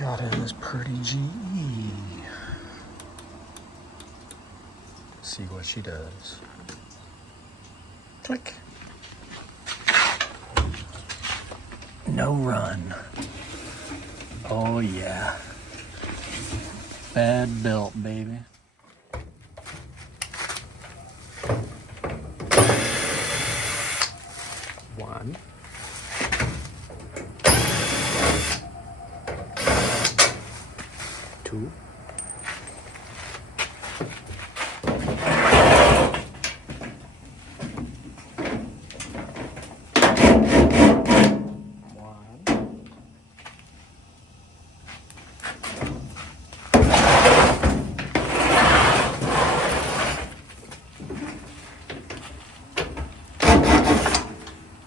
Got in this pretty GE. See what she does. Click. No run. Oh yeah. Bad belt, baby. One. Two.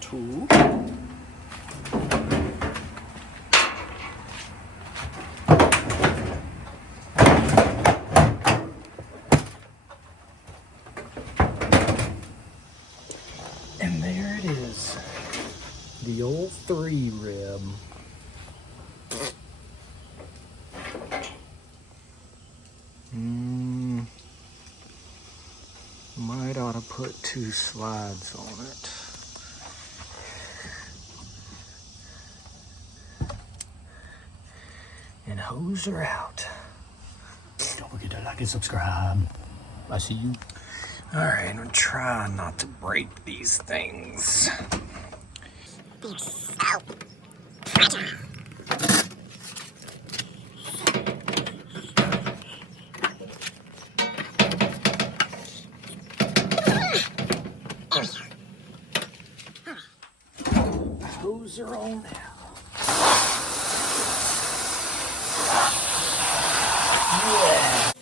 Two. And there it is, the old 3 rib. Might ought to put 2 slides on it. And hose her out. Don't forget to like and subscribe. I see you. All right, I'm trying not to break these things. Hose her on out. Yeah.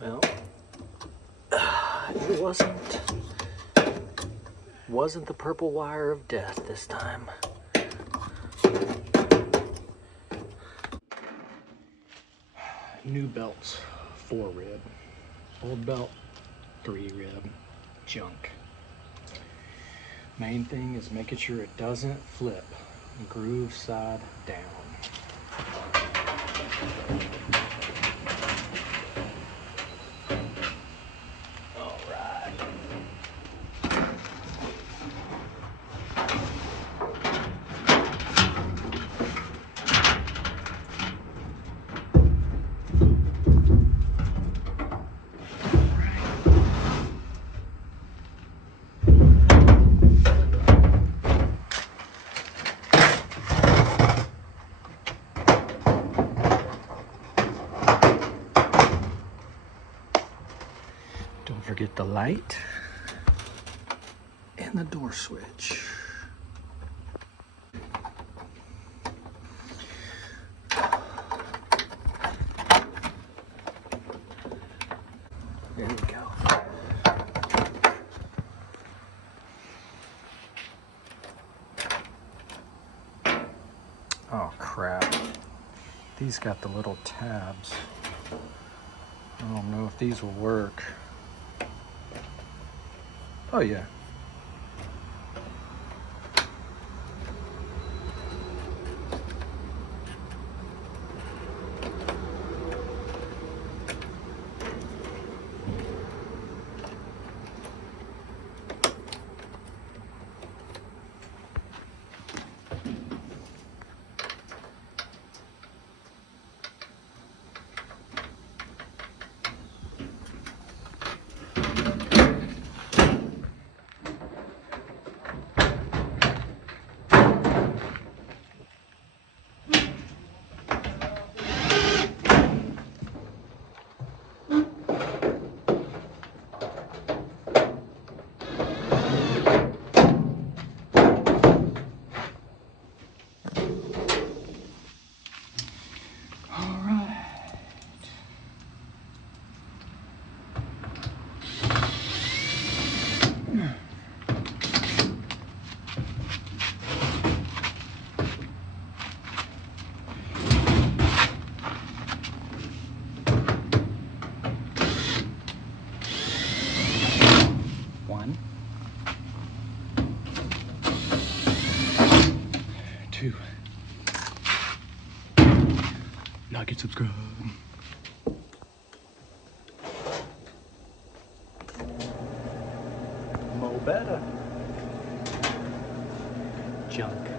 Well, it wasn't the purple wire of death this time. New belts, 4 rib. Old belt, 3 rib. Junk. Main thing is making sure it doesn't flip. Groove side down. All right. Don't forget the light and the door switch. There we go. Oh crap. These got the little tabs. I don't know if these will work. Oh yeah. to like and subscribe. Mo better. Junk.